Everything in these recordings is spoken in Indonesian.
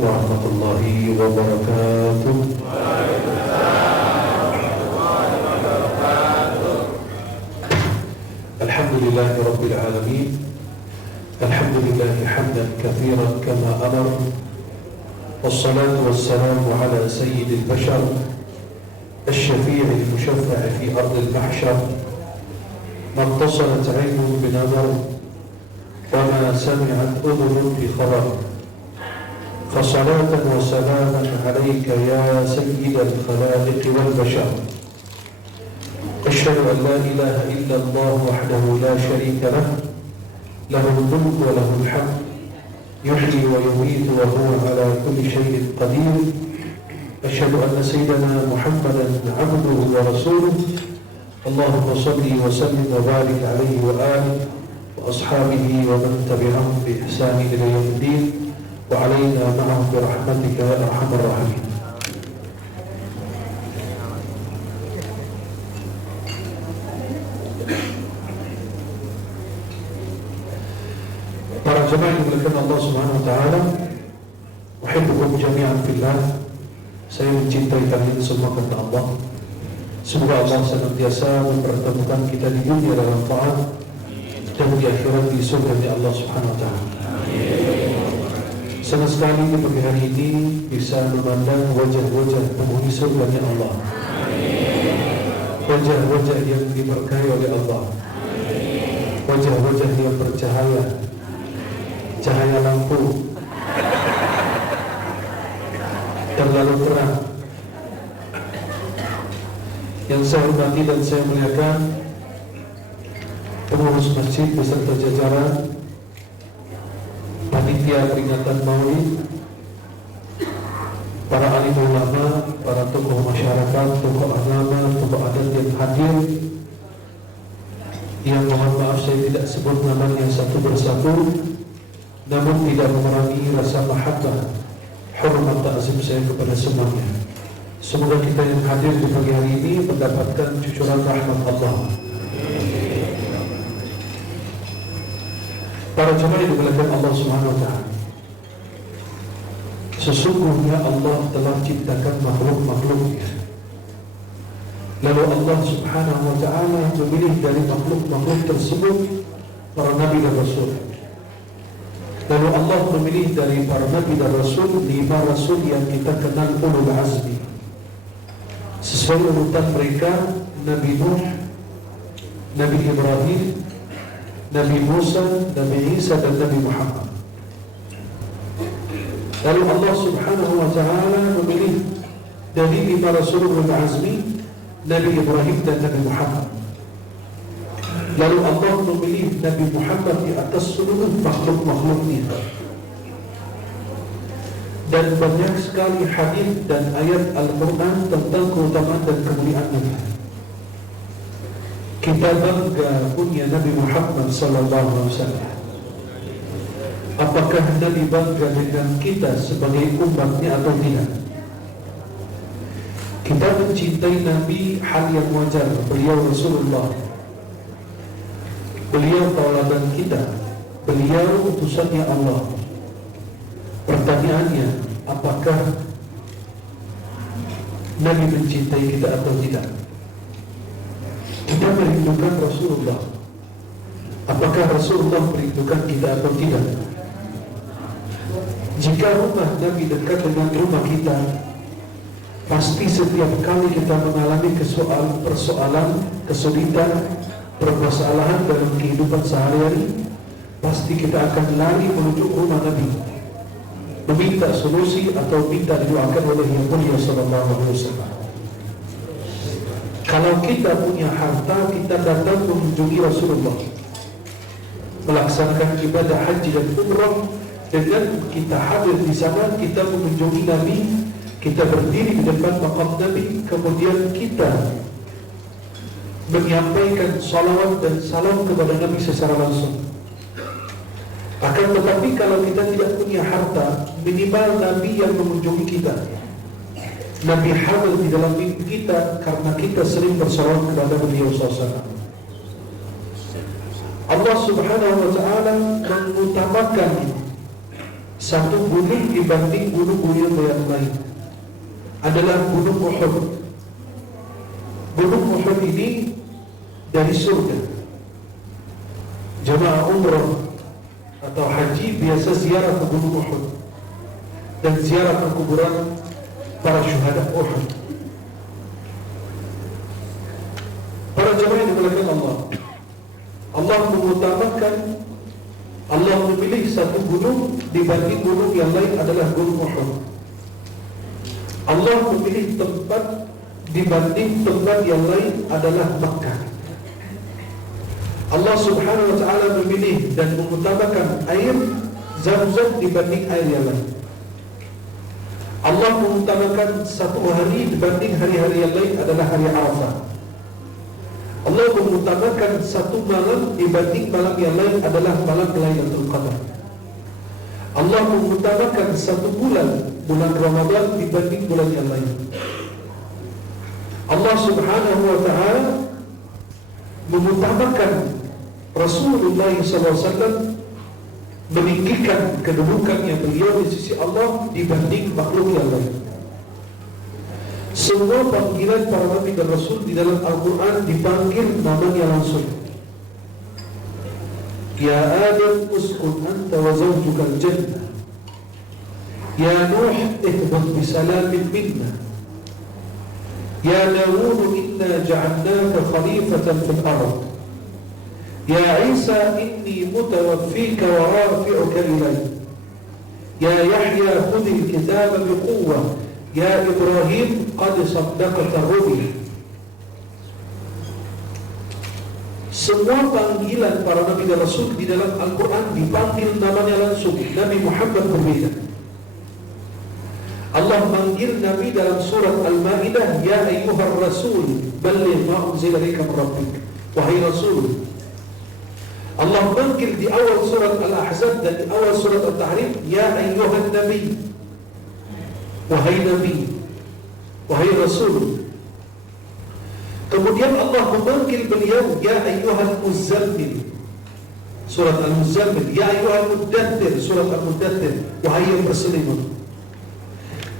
warahmatullahi wabarakatuh. Alhamdulillahi rabbil alamin. Alhamdulillahi hamdan katsiran kama amar. Wassalatu wassalamu ala sayyidil bashar asy-syafi'il musyaffa' fi ardil mahsyar. Man tasalat 'ainun bi nazar wa ma sami'at udhunun bi khabar. فصلاة وسلاما عليك يا سيد الخلائق والبشر. أشهد أن لا إله إلا الله وحده لا شريك له، له الملك وله الحمد، يحيي ويميت وهو على كل شيء قدير. أشهد أن سيدنا محمدا عبده ورسوله. اللهم صل وسلم وبارك عليه وآله وأصحابه ومن تبعهم بإحسان إلى يوم الدين، وعلينا معهم برحمتك يا أرحم الراحمين. Para jemaah yang dimuliakan Allah Subhanahu wa taala, uhibbukum jami'an fillah. Saya mencintai kalian semua karena Allah. Semoga Allah senantiasa mempertemukan kita di dunia dalam taat dan di akhirat di surga Allah Subhanahu wa taala. Senang sekali di pagi hari ini bisa memandang wajah-wajah penghuni surga Allah. Wajah-wajah yang diberkahi oleh Allah. Wajah-wajah yang bercahaya, cahaya lampu terlalu terang. Yang saya hormati dan saya muliakan pengurus masjid beserta jajaran, panitia peringatan Maulid, para alim ulama, para tokoh masyarakat, tokoh agama, tokoh adat yang hadir, yang mohon maaf saya tidak sebut namanya satu persatu, namun tidak mengurangi rasa mahabbah, hormat ta'zim saya kepada semuanya. Semoga kita yang hadir di pagi hari ini mendapatkan cucuran rahmat Allah. Para jemaah yang dimuliakan Allah Subhanahu wa taala, sesungguhnya Allah telah ciptakan makhluk-makhluknya. Lalu Allah Subhanahu wa taala memilih dari makhluk-makhluk tersebut para nabi dan rasul. Lalu Allah memilih dari para nabi dan rasul 5 rasul yang kita kenal ulul azmi. Sesuai urutan mereka, Nabi Nuh, Nabi Ibrahim, Nabi Musa, Nabi Isa dan Nabi Muhammad. Lalu Allah Subhanahu wa taala memilih dari 5 rasul ulul azmi Nabi Ibrahim dan Nabi Muhammad. Lalu Allah memilih Nabi Muhammad di atas seluruh makhluk-makhluknya. Dan banyak sekali hadis dan ayat Al-Quran tentang keutamaan dan kemuliaan Nabi. Kita bangga punya Nabi Muhammad sallallahu alaihi wasallam. Apakah Nabi bangga dengan kita sebagai umatnya atau tidak? Kita mencintai Nabi hal yang wajar. Beliau Rasulullah, beliau tauladan kita, beliau utusannya Allah. Pertanyaannya, apakah Nabi mencintai kita atau tidak? Kita merindukan Rasulullah. Apakah Rasulullah merindukan kita atau tidak? Jika rumah Nabi dekat dengan rumah kita, pasti setiap kali kita mengalami persoalan, kesulitan, permasalahan dalam kehidupan sehari-hari, pasti kita akan lari menuju rumah Nabi, meminta solusi atau minta didoakan oleh Yang Mulia sallallahu alaihi wasallam. Kalau kita punya harta, kita datang mengunjungi Rasulullah, melaksanakan ibadah haji dan umrah. Dengan kita hadir di sana, kita mengunjungi Nabi, kita berdiri di depan maqam Nabi, kemudian kita menyampaikan salawat dan salam kepada Nabi secara langsung. Akan tetapi kalau kita tidak punya harta, minimal Nabi yang mengunjungi kita. Nabi hadir di dalam mimpi kita karena kita sering bersalawat kepada beliau SAW. Allah Subhanahu wa taala mengutamakan satu gunung dibanding gunung-gunung yang lain adalah Gunung Uhud. Gunung Uhud ini dari surga. Jemaah umrah atau haji biasa ziarah ke Gunung Uhud dan ziarah ke kuburan para syuhada Uhud. Para jemaah yang dimuliakan Allah, Allah mengutamakan, Allah memilih satu gunung dibanding gunung yang lain adalah Gunung Uhud. Allah memilih tempat dibanding tempat yang lain adalah Makkah. Allah subhanahu wa ta'ala memilih dan mengutamakan air Zam-Zam dibanding air yang lain. Allah mengutamakan satu hari dibanding hari-hari yang lain adalah hari Arafah. Allah mengutamakan satu malam dibanding malam yang lain adalah malam Lailatul Qadar. Allah mengutamakan satu bulan Ramadan dibanding bulan yang lain. Allah subhanahu wa ta'ala mengutamakan Rasulullah SAW, meninggikan kedudukannya beliau di sisi Allah dibanding makhluk yang lain. Semua panggilan para nabi dan rasul di dalam Al-Quran dipanggil namanya langsung. Ya Adam uskun anta wa zawjuka al-jannah. Ya Nuh ihbut bisalamin minna. Ya Dawud inna ja'alnaka khalifatan fil ard. Ya Isa inni mutawaffika wa rafi'uka ilayya. Ya Yahya khudhil kitaba biquwwah. Ya Ibrahim qad saddaqta ru'ya. Semua panggilan para nabi dan rasul di dalam Al-Quran dipanggil namanya langsung. Nabi Muhammad berbeda. Allah manggil Nabi dalam surat Al-Ma'idah, Ya ayyuhar rasul balligh ma unzila ilaika min rabbik. Wahai Rasul. Allah manggil di awal surat Al-Ahzab dan di awal surat Al-Tahrim, Ya ayyuhan nabi. Wahai Nabi, wahai Rasul. Kemudian Allah memanggil beliau, Ya ayyuhal muzammil. Surat Al-Muzammil. Ya ayyuhal muddathir. Surat Al-Muddathir. Wahai yang berselimut.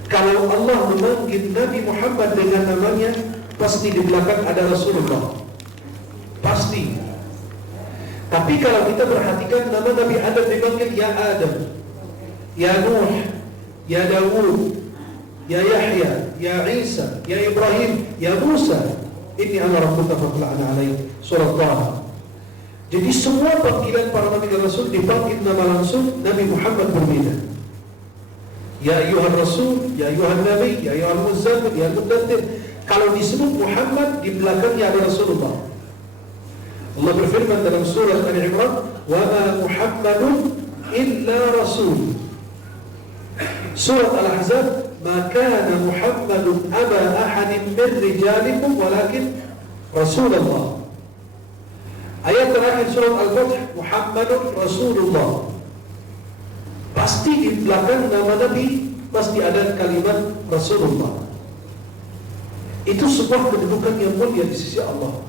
Kalau Allah memanggil Nabi Muhammad dengan namanya, pasti di belakang ada Rasulullah. Pasti. Tapi kalau kita perhatikan nama Nabi Adam dipanggil Ya Adam, Ya Nuh, Ya Dawud, Ya Yahya, Ya Isa, Ya Ibrahim, Ya Musa. Inni ana rabbuka fatla'na alaih. Surah Taha. Jadi semua panggilan para nabi dan rasul dipanggil nama langsung. Nabi Muhammad berbeda. Ya ayyuhan rasul, ya ayyuhan nabi, ya ayyuhan muzammil, ya muddathir. Kalau disebut Muhammad, di belakangnya ada Rasulullah. Allah berfirman dalam surah Al-Imran, wa ma Muhammadun illa rasul. Surat Al-Ahzab, ma kana Muhammadun aba ahadin min rijalikum walakin Rasulullah. Ayat terakhir surat Al-Fath, Muhammadun Rasulullah. Pasti di belakang nama Nabi pasti ada kalimat Rasulullah. Itu sebuah kedudukan yang mulia di sisi Allah.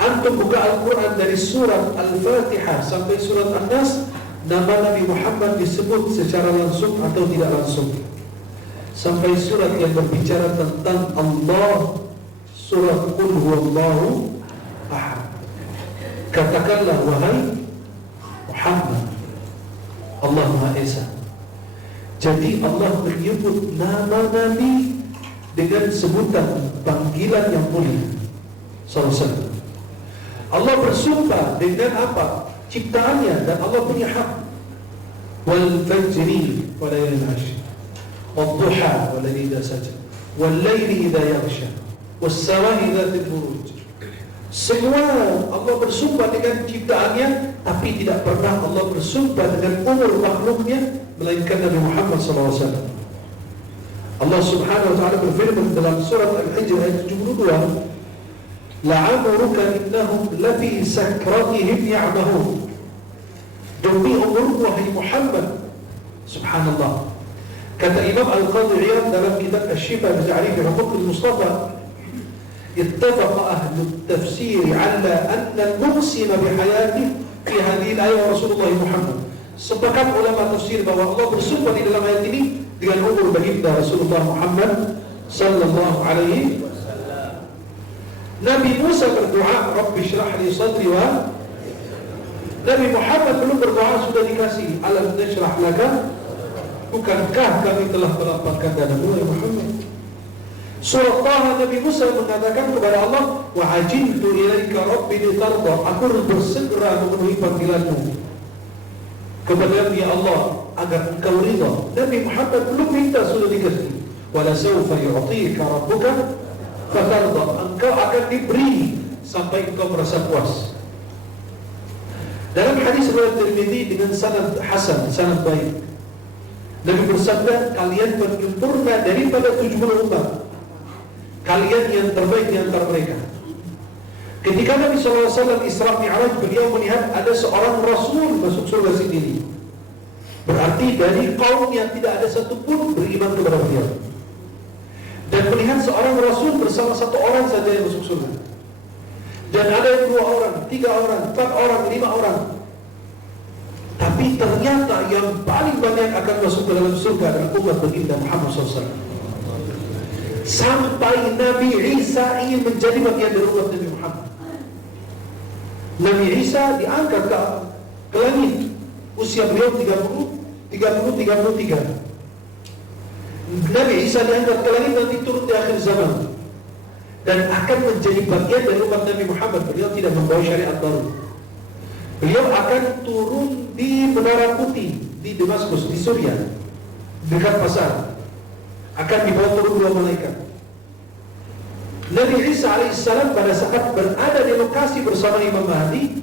Antum buka Al-Quran dari surat Al-Fatihah sampai surat An-Nas, nama Nabi Muhammad disebut secara langsung atau tidak langsung. Sampai surat yang berbicara tentang Allah, surat Qul huwallahu ahad. Katakanlah wahai Muhammad, Allah Maha Esa. Jadi Allah menyebut nama Nabi dengan sebutan panggilan yang mulia. Sallallahu. Allah bersumpah dengan apa? Ciptaannya, dan Allah punya hak. Wal fajri wa laylil ashr, wad duha wa layli idha saja, wal layli idha yaghsha, was sama'i dhatil buruj. Semua Allah bersumpah dengan ciptaannya, tapi tidak pernah Allah bersumpah dengan umur makhluknya melainkan Nabi Muhammad SAW. Allah Subhanahu wa ta'ala berfirman dalam surat Al-Hijr ayat 72, la'amruka innahum lafi sakratihim ya'mahun. Demi umur wahai Muhammad. Subhanallah. Kata Imam Al-Qadhi Iyad dalam kitab Asy-Syifa bi Ta'rif Huquq al-Mustafa, اتفق أهل التفسير على أن المقسم بحياته في هذه الآية رسول الله محمد Sepakat ulama tafsir bahwa Allah bersumpah di dalam ayat ini dengan umur baginda Rasulullah Muhammad sallallahu alaihi wasallam. Nabi Musa berdoa, Rabbi shrah li sadri wa Nabi Muhammad belum berdoa sudah dikasih alam nashrah laka. Bukankah kami telah melapangkan dadamu ya Muhammad? Surah Taha Nabi Musa mengatakan kepada Allah, wa ajiltu ilaika rabbi litarda. Aku bersegera memenuhi panggilanmu kepadamu ya Allah agar engkau ridha. Nabi Muhammad belum minta sudah dikasih. Wala sawfa yu'tika rabbuka fatarda. Engkau akan diberi sampai engkau merasa puas. Dalam hadis riwayat Tirmidzi dengan sanad hasan, sanad baik, Nabi bersabda, kalian penyempurna daripada 70 umat. Kalian yang terbaik di antara mereka. Ketika Nabi SAW Isra Mi'raj, beliau melihat ada seorang Rasul masuk surga sendiri. Berarti dari kaum yang tidak ada satupun beriman kepada beliau. Dan melihat seorang Rasul bersama satu orang saja yang masuk surga. Dan ada yang 2 orang, 3 orang, 4 orang, 5 orang. Tapi ternyata yang paling banyak akan masuk ke dalam surga adalah umat baginda Muhammad SAW. Sampai Nabi Isa ingin menjadi bagian dari umat Nabi Muhammad. Nabi Isa diangkat ke langit. Usia beliau 33. Nabi Isa diangkat ke langit nanti turun di akhir zaman dan akan menjadi bagian dari umat Nabi Muhammad. Beliau tidak membawa syariat baru. Beliau akan turun di Menara Putih di Damaskus, di Suriah, dekat pasar. Akan dibawa turun 2 malaikat. Nabi Isa alaihissalam pada saat berada di lokasi bersama Imam Mahdi,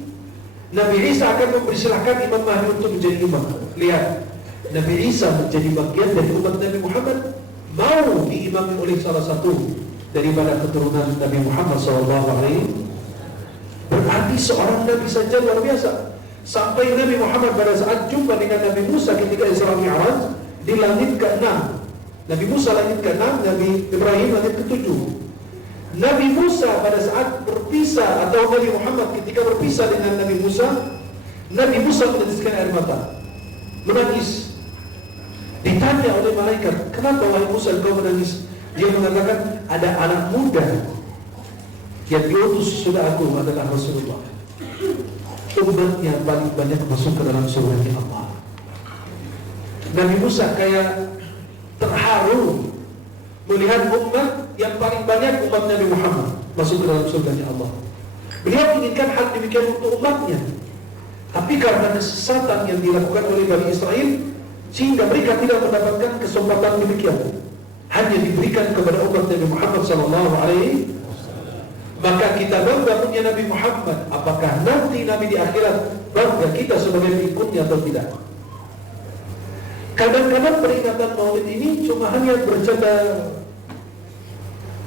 Nabi Isa akan mempersilahkan Imam Mahdi untuk menjadi imam. Lihat, Nabi Isa menjadi bagian dari umat Nabi Muhammad, mau diimami oleh salah satu daripada keturunan Nabi Muhammad SAW. Berarti seorang Nabi saja luar biasa. Sampai Nabi Muhammad pada saat jumpa dengan Nabi Musa ketika Isra Mi'raj di langit ke-6. Nabi Musa langit ke-6, Nabi Ibrahim langit ke-7. Nabi Musa pada saat berpisah, atau Nabi Muhammad ketika berpisah dengan Nabi Musa meneteskan air mata, menangis. Ditanya oleh malaikat, kenapa wahai Musa engkau menangis? Dia mengatakan, ada anak muda yang diutus sudah aku adalah Rasulullah. Umat yang paling banyak masuk ke dalam surga Allah. Nabi Musa kayak terharu melihat umat yang paling banyak umat Nabi Muhammad masuk ke dalam surga Allah. Beliau inginkan hal demikian untuk umatnya, tapi karena kesesatan yang dilakukan oleh Bani Israel, sehingga mereka tidak mendapatkan kesempatan demikian. Hanya diberikan kepada umat Nabi Muhammad SAW. Maka kita bangga punya Nabi Muhammad. Apakah nanti Nabi di akhirat bangga kita sebagai pengikutnya atau tidak? Kadang-kadang peringatan Maulid ini cuma hanya bercanda,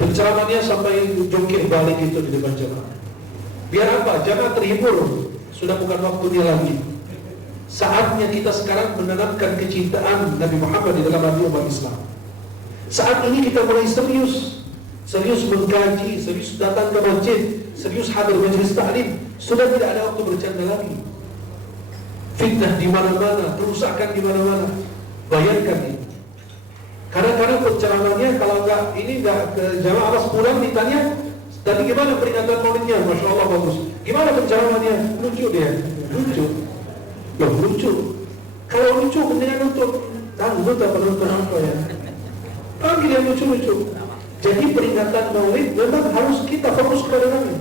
penceramahnya sampai jongkek balik itu di depan jemaah. Biar apa? Jemaah terhibur. Sudah bukan waktunya lagi. Saatnya kita sekarang menanamkan kecintaan Nabi Muhammad di dalam hati umat Islam. Saat ini kita mulai serius mengkaji, serius datang ke masjid, serius hadir majelis taklim. Sudah tidak ada waktu bercanda lagi. Fitnah di mana-mana, kerusakan di mana-mana. Bayangkan ini. Kadang-kadang penceramahnya kalau enggak ke jamaah alas pulang ditanya, tadi gimana peringatan Maulidnya? Masya Allah bagus. Gimana penceramahnya? Lucu dia. Lucu. Loh lucu. Kalau lucu mendingan untuk tanggut apa nonton apa ya? Panggil yang lucu-lucu. Jadi peringatan Maulid memang harus kita fokus kepada Nabi.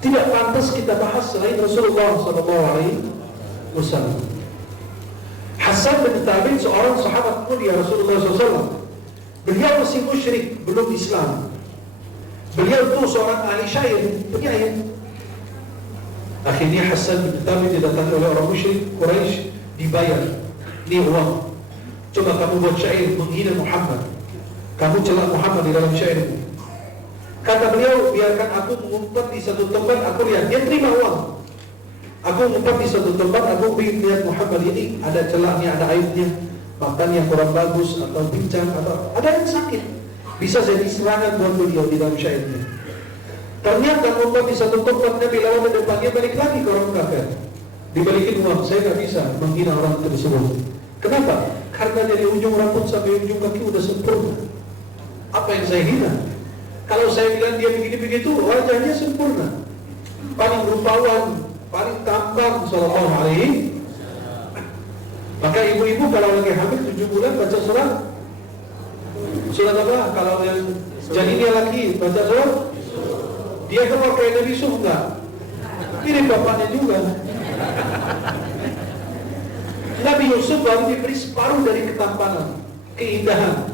Tidak pantas kita bahas selain Rasulullah SAW. Hasan bin Thabit seorang sahabat mulia Rasulullah SAW. Beliau masih musyrik, belum Islam. Beliau itu seorang ahli syair, penyair. Akhirnya Hasan bin Thabit didatangi oleh orang musyrik Quraisy, dibayar. Ini uang. Coba kamu buat syair menghina Muhammad. Kamu celak Muhammad di dalam syairmu. Kata beliau, biarkan aku mengumpet di satu tempat, aku lihat. Dia terima uang. Aku mengumpet di satu tempat, aku lihat Muhammad ini ada celaknya, ada aibnya, makan yang kurang bagus, atau pincang, atau ada yang sakit. Bisa jadi serangan buat beliau di dalam syairnya. Ternyata mengumpet di satu tempat, Nabi lawan depannya balik lagi ke orang kafir. dibalikin uang. Saya nggak bisa menghina orang tersebut. Kenapa? Karena dari ujung rambut sampai ujung kaki udah sempurna. Apa yang saya hina? Kalau saya bilang dia begini begitu, wajahnya sempurna, paling rupawan, paling tampan, sallallahu alaihi. Maka ibu-ibu kalau lagi hamil 7 bulan baca surat apa? Kalau yang janinnya laki baca surat, dia keluar kayak Nabi Yusuf enggak? Mirip bapaknya juga. Nabi Yusuf baru diberi separuh dari ketampanan, keindahan.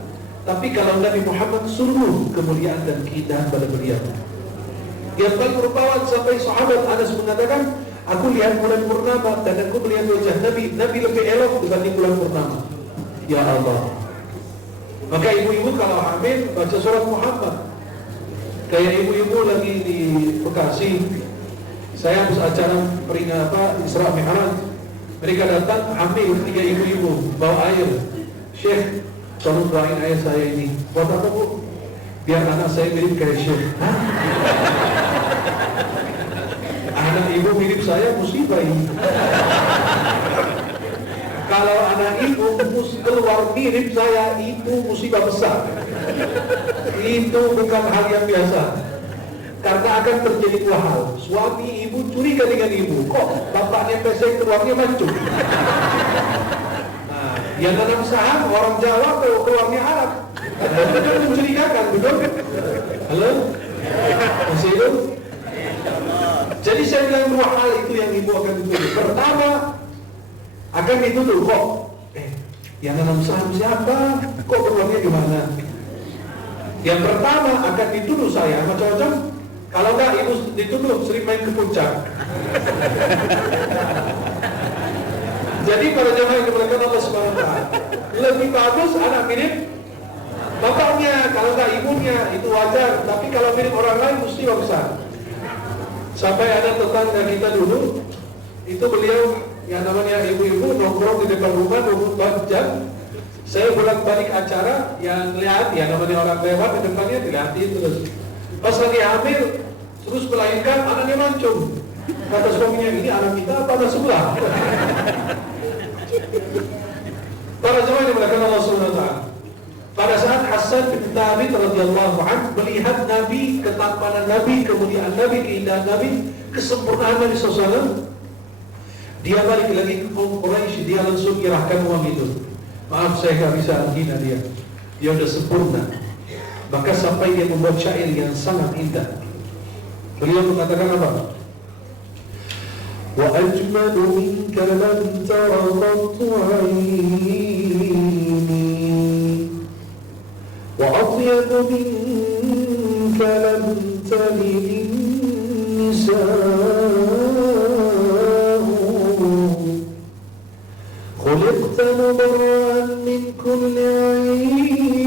Tapi kalau Nabi Muhammad seluruh kemuliaan dan keindahan pada beliau. Yang paling rupawan sampai sahabat Anas mengatakan, aku lihat bulan purnama dan aku melihat wajah Nabi lebih elok dibanding bulan purnama. Ya Allah. Maka ibu-ibu kalau hamil baca surat Muhammad. Kayak ibu-ibu lagi di Bekasi, saya habis acara peringatan Isra Mi'raj. Mereka datang ambil 3 ibu-ibu bawa air. Syekh, tolong doain ayah saya ini. Buat apa bu? Biar anak saya mirip kayak Syekh. Anak ibu mirip saya musibah ini. Kalau anak ibu keluar mirip saya itu musibah besar. Itu bukan hal yang biasa. Karena akan terjadi 2 hal. Suami ibu curiga dengan ibu. Kok bapaknya pesek keluarnya mancung? Nah, yang nanam saham orang Jawa keluarnya Arab. Itu mencurigakan, betul? Halo? Masih hidup? Jadi saya bilang 2 hal itu yang ibu akan dituduh. Pertama, akan dituduh kok. Yang nanam saham siapa? Kok keluarnya gimana? Yang pertama akan dituduh saya macam-macam. Kalau enggak ibu dituduh sering main ke puncak. Jadi para jemaah yang dimuliakan Allah Subhanahu wa taala, lebih bagus anak mirip bapaknya, kalau enggak ibunya itu wajar, tapi kalau mirip orang lain mesti besar. Sampai ada tetangga kita dulu, itu beliau yang namanya ibu-ibu nongkrong di depan rumah 24 jam. Saya bolak-balik acara yang lihat, ya namanya orang lewat di depannya dilihatin terus. Pas lagi hamil, terus melahirkan, anaknya mancung. Kata suaminya, ini anak kita apa anak sebelah? Para jemaah yang dimuliakan Allah Subhanahu wa taala. Pada saat Hasan bin Thabit radhiyallahu anhu melihat Nabi, ketampanan Nabi, kemuliaan Nabi, keindahan Nabi, kesempurnaan Nabi SAW, dia balik lagi ke kaum Quraisy, dia langsung menyerahkan uang itu. Maaf saya nggak bisa menghina dia udah sempurna. Maka sampai dia membuat syair yang sangat indah. Beliau mengatakan apa? Wa ajmalu minka lam tara qattu 'aini wa atyabu minka lam talid nisa'u khuliqta mubarra'an min kulli 'ain